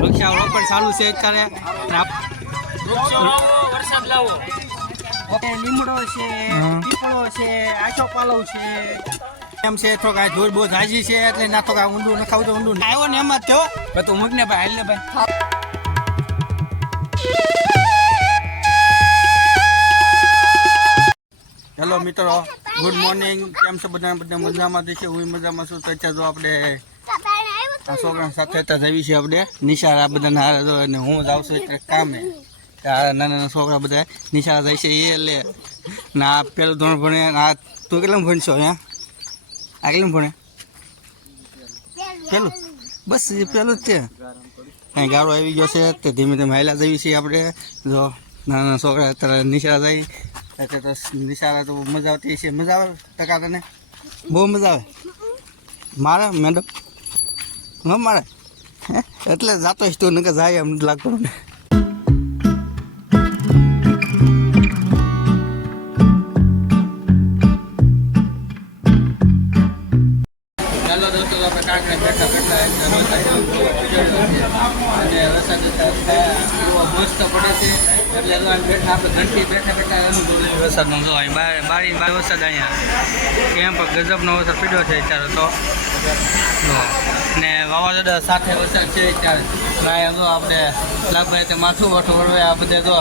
વૃક્ષારોપણ ચાલુ છે અત્યારે. વરસાદ લાવો. લીમડો છે. પીપળો છે આછો પાલવ છે. એમ છે થોડોક આ જોર બહુ હાજી છે એટલે ના તો આ ઊંડું ન ખાવું તો ઊંડું ના. આવ્યો ને એમ જ થયો. તો તું મૂક ને ભાઈ હાલ ને ભાઈ. હેલો મિત્રો ગુડ મોર્નિંગ. કેમ છો બધા બધા મજામાં છે? હું મજામાં છું. તો અત્યારે જો આપણે આ છોકરા સાથે અત્યારે છે આપણે. નિશાળા આ બધા હારે જો અને હું જાઉં છું એટલે કામે. નાના નાના છોકરા બધા નિશાળા જાય છે એ એટલે ના પેલું ધોરણ ભણે આ તું કેટલામાં ભણશો હે આ કેટલું ભણે? પેલું? બસ પેલું જ છે. કાંઈ ગાળો આવી ગયો છે તો ધીમે ધીમે હાલ્યા જઈએ છીએ આપણે. જો નાના નાના છોકરા અત્યારે નિશાળ જાય. એટલે તો નિશાળા તો મજા આવતી છે મજા આવે ટકા તને? બહુ મજા આવે? મારે, મેડમ? મારે. હે? એટલે જાતો જ તું નકર જાય એમ લાગતો મને. બેઠા બેઠા અને વરસાદ એવો મસ્ત પડે છે. એટલે જો આપણે ઘંટી બેઠા બેઠા અનુભવ વરસાદનો જો અહીં બાર બારી બાર વરસાદ અહીંયા. કેમ પણ ગજબનો વરસાદ પીડ્યો છે અત્યારે તો. ને વાવાઝોડા સાથે વરસાદ છે ના જો આપણે લાભભાઈ તે માથું વઠું વળવે આ બધે તો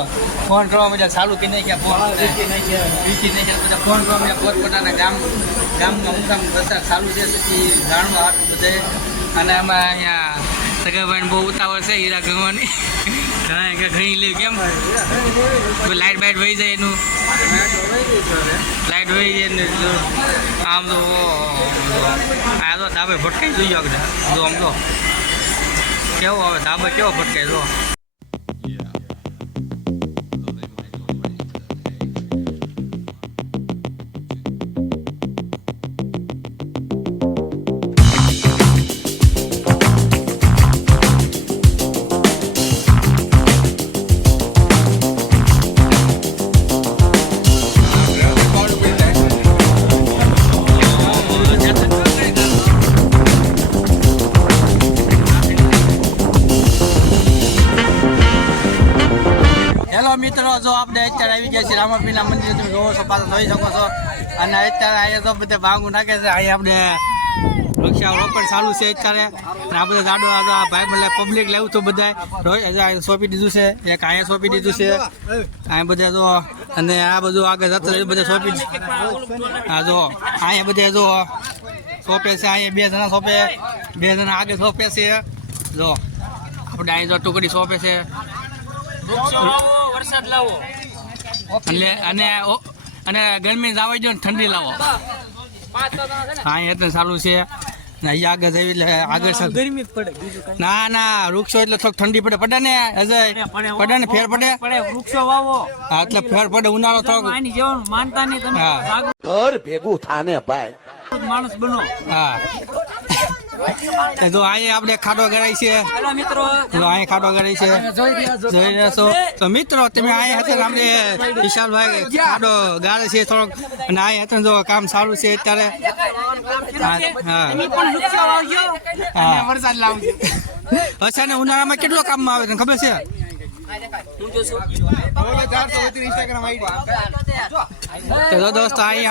ફોન કરવા બધા ચાલુ કે નહીં કે ફોન વીખી નહીં કે બધા ફોન કરવા બધા પોતપોતાના ગામ ગામમાં ઊંઘામ વરસાદ ચાલુ છે પછી જાણવા આટલું બધે. અને અમે અહીંયા સગાભાઈ બહુ ઉતાવળ છે હીરા કે ઘણી લે કેમ? લાઈટ બાઇટ વહી જાય એનું. લાઇટ વહી જાય ને આમ તો, આ તો ધાબે ભટકાઈ આગળ. જો આમ તો. કેવો હવે ધાબે કેવો ભટકાય જો આવી રામાપીના મંદિર તમે જોવો છો, પાછા જોઈ શકો છો. અને અત્યારે અહીંયા તો બધે ભાંગું નાખે છે, અહીંયા આપણે વૃક્ષારોપણ ચાલુ છે અત્યારે. અને આ બધા જાડો આ ભાઈ મને પબ્લિક લેવું છું બધા સોંપી દીધું છે, એક અહીંયા સોંપી દીધું છે. અહીંયા બધા જો, અને આ બધું આગળ જતું બધા સોંપી. હા, જો, અહીંયા બધા જો સોંપે છે, અહીંયા બે જણા સોંપે, બે જણા આગળ સોંપે છે. જો, આપણે અહીંયા જો ટુકડી સોંપે છે. વરસાદ લાવો. એટલે અને અને ગરમી જવા દો ને ઠંડી લાવો. હા એ તો ચાલુ છે. અહીંયા આગળ જઈ એટલે આગળ સર. ગરમી પડે ના ના વૃક્ષો એટલે થોડુંક ઠંડી પડે. પડે ને અજય પડે ને ફેર પડે. પડે વૃક્ષો વાવો. હા એટલે ફેર પડે ઉનાળો થોડો આની જેવાનું માનતા નહીં તમે. ઘર ભેગું થાને ભાઈ. માણસ બનો. હા. જો અહીંયા આપણે ખાડો ગરાય છે. મિત્રો. અહીંયા ખાડો ગરાય છે. જોઈ રહ્યા છો. તો મિત્રો તમે અહીંયા હતા આપણે વિશાલભાઈ ખાડો ગાળે છે થોડોક. અને અહીંયા હતા જો કામ સારું છે અત્યારે. હા. અચ્છા ને ઉનાળામાં કેટલો કામમાં આવે તને ખબર છે? તો દોસ્તો અહીં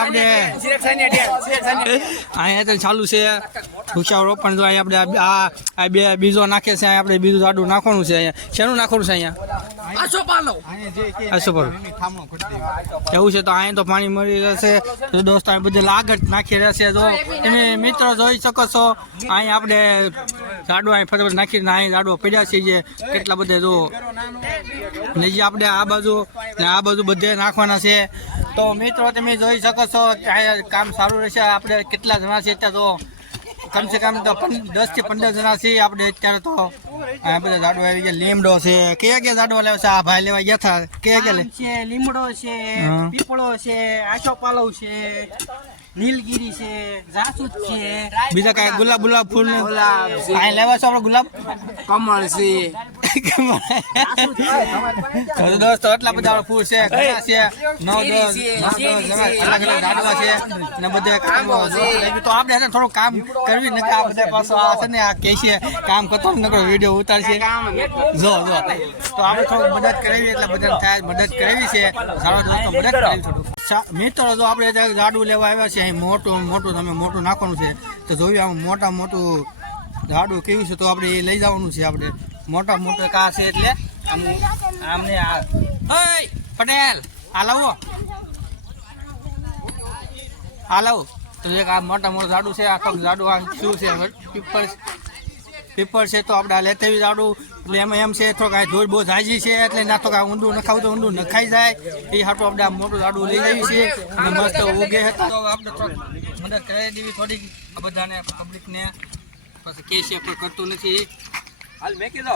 અહીંયા તો ચાલુ છે વૃક્ષારોપણ જો અહીં આપણે આ બે બીજો નાખે છે આપણે બીજું જાડું નાખવાનું છે અહીંયા શેનું નાખવાનું છે અહીંયા એવું છે તો અહીંયા તો પાણી મળી રહેશે. તો દોસ્તો અહીં લાગત નાખી રહેશે જો તમે મિત્રો જોઈ શકો છો. અહીં આપણે ઝાડવા અહીં ફરફર નાખીને અહીં ઝાડવા પડ્યા છે જે કેટલા બધા જો ને જે આપણે આ બાજુ ને આ બાજુ બધે નાખવાના છે. તો મિત્રો, તમે જોઈ શકો છો કામ સારું રહેશે. આપણે કેટલા જણા છે ત્યાં તો કમસે કમ તો દસથી પંદર જણા છે આપણે અત્યારે તો. બધા ઝાડવા આવી ગયા. લીમડો છે. કયા કયા ઝાડવા લેવા છે? આ ભાઈ લેવા ગયા હતા. કયા કયા છે લીમડો છે પીપળો છે આછો પાલવ છે નીલગીરી છે જાસૂદ છે. બીજા કઈ ગુલાબ ગુલાબ ફૂલ ને ગુલાબ. લેવા છો આપણે ગુલાબ? કમળ છે. તો દોસ્તો એટલા બધા ફૂલ છે ઘણા છે નવ દસ અલગ અલગ ગાડવા છે ને બધે કામ તો આપણે એને થોડું કામ કરવી ને આ બધા પાછો આ છે ને આ કે છે કામ કરતો ને નકરો વીડિયો ઉતારશે જો જો તો આપણે થોડુંક મદદ કરાવી એટલે બધાને થાય મદદ કરાવી છે સારો દોસ્તો મદદ કરાવી થોડું મિત્રો જો આપણે ઝાડુ લેવા આવ્યા છે અહીં મોટું મોટું તમે મોટું નાખવાનું છે તો જોયું આમ મોટા મોટું ઝાડુ કેવું છે તો આપણે એ લઈ જવાનું છે આપણે. મોટા મોટો કા છે એટલે આમ આમને આ ઓય પટેલ, આ લાવો. આ લાવો. તો એક આ મોટા મોટું ઝાડુ છે આખો ઝાડુ આ શું છે? પીપળ પીપળ છે તો આપણે આ લેતા આવી એટલે એમાં એમ છે, થોડુંક આ ધૂળ બહુ જાજી છે, એટલે ના તો કાંઈ ઊંડું નખાવું તો ઊંડું નખાઈ જાય. એ હાટું આપણે આ મોટું ઝાડું લઈ જઈએ છીએ. અને મસ્ત ઉગે હતા તો આપણે મદદ કરાવી દેવી થોડીક. આ બધાને પબ્લિકને પછી કે છે કરતું નથી. હાલ મેકી દો.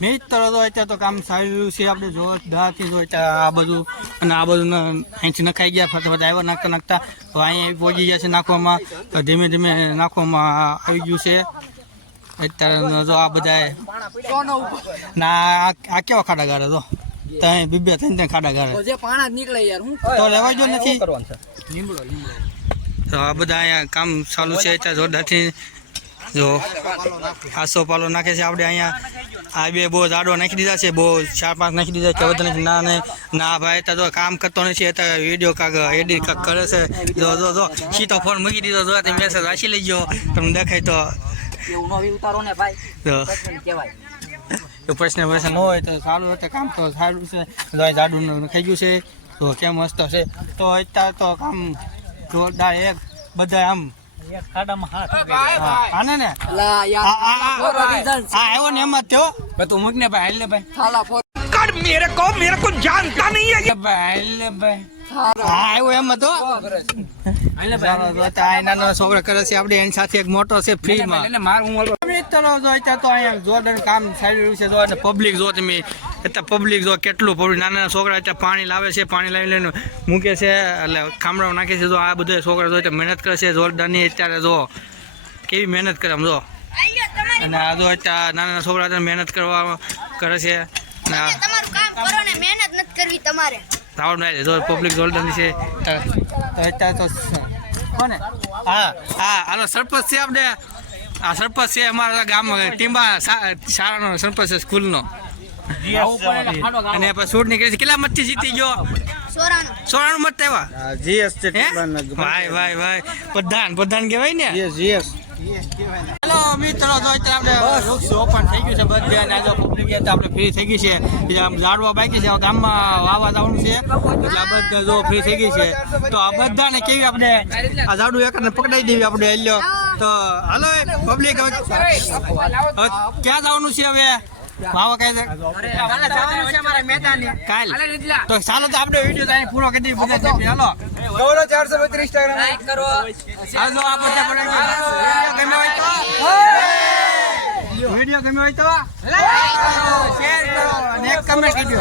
મિત્રો તો અત્યારે તો કામ સારી રહ્યું છે આપણે જો દાથી જો અત્યારે આ બધું અને આ બધું ન- અહીંથી નખાઈ ગયા ફટાફટ આવ્યા નાખતા નાખતા. તો અહીંયા પહોંચી ગયા છે નાખવામાં. તો ધીમે ધીમે નાખવામાં આવી ગયું છે. અત્યારે જો આ બધા ના આ કેવા ખાડા ગાળે તો? ત્યાં બીબે થઈને ત્યાં ખાડા ગાળે. જે પાણા જ નીકળે યાર હું તો લેવાય જો નથી. તો આ બધા અહીંયા કામ ચાલુ છે અત્યારે જોરદારથી જો આસો પાલો નાખે છે. આપણે અહીંયા આ બે બહુ જાડો નાખી દીધા છે. બહુ ચાર પાંચ નાખી દીધા છે. નથી. ના, ને, ના, ભાઈ, તો કામ કરતો નથી. અત્યારે વીડિયો કાંક એડિટ કાંક કરે છે. જો જો જો, સીધો ફોન મૂકી દીધો. જો તમે મેસેજ વાંચી લેજો. તમને દેખાય તો. ને પ્રશ્ન પ્રશ્ન હોય તો સારું હતું કામ તો સારું છે. જાડું ખાઈ ગયું છે. તો કેમ મસ્ત છે. તો અત્યારે તો કામ જોરદાર એક બધા આમ હા, આને ને? આ યાર. આ આ આ આવ્યો ને એમ જ થયો. તું મૂક ને ભાઈ હાલ ને ભાઈ. થાલા को मेरे को जानता नहीं હા આવ્યો એમ હતો નાનો છોકરો કરે છે આપણે એની સાથે એક મોટો છે ફ્રીમાં મિત્રો જો અત્યારે તો અહીંયા જોરદાર કામ ચાલી રહ્યું છે જો અને પબ્લિક જો તમે અત્યારે પબ્લિક જો કેટલું પબ્લિક નાના છોકરા અત્યારે પાણી લાવે છે પાણી લાવી લઈને મૂકે છે એટલે ખામડામાં નાખે છે જો આ બધા છોકરા જો અત્યારે મહેનત કરે છે જોરદારની અત્યારે જો. કેવી મહેનત કરે આમ જો. અને આ જો અત્યારે નાના છોકરા મહેનત કરવા કરે છે. અને કામ કરો ને મહેનત નથી કરવી તમારે. રાવણ ભાઈ જો પબ્લિક જોરદારની છે. તો અત્યારે તો કોને? હા હા આનો સરપંચ છે આપણે આ સરપંચ છે અમારા ગામમાં ટીમ્બા શાળાનો સરપંચ છે સ્કૂલનો. અને પછી સૂટ નીકળી છે કેટલા મતથી જીતી ગયો? સોરાનું. સોળાનું મત આવ્યા છે ભાઈ ભાઈ ભાઈ. પ્રધાન પ્રધાન કહેવાય ને? હેલો મિત્રો તો અત્યારે આપણે વૃક્ષ ઓપન થઈ ગયું છે. બધે અને આજે પબ્લિક આપણે ફ્રી થઈ ગઈ છે. એટલે આમ ઝાડવા બાકી છે હવે ગામમાં વાવા જવાનું છે. એટલે આ બધા જો ફ્રી થઈ ગઈ છે. તો આ બધાને કેવી આપણે આ ઝાડુ એકને પકડાઈ દેવી આપણે હેલ્યો. તો હાલો પબ્લિક હવે હવે ક્યાં જવાનું છે હવે? વાવા કઈ કાલ. તો ચાલો તો આપણે વીડિયો પૂરો કરી દઈએ બધા જઈએ. હાલો. હાલો આ બધા વીડિયો ગમે હોય તો વીડિયો ગમ્યો હોય તો શેર કરો અને એક કમેન્ટ કરજો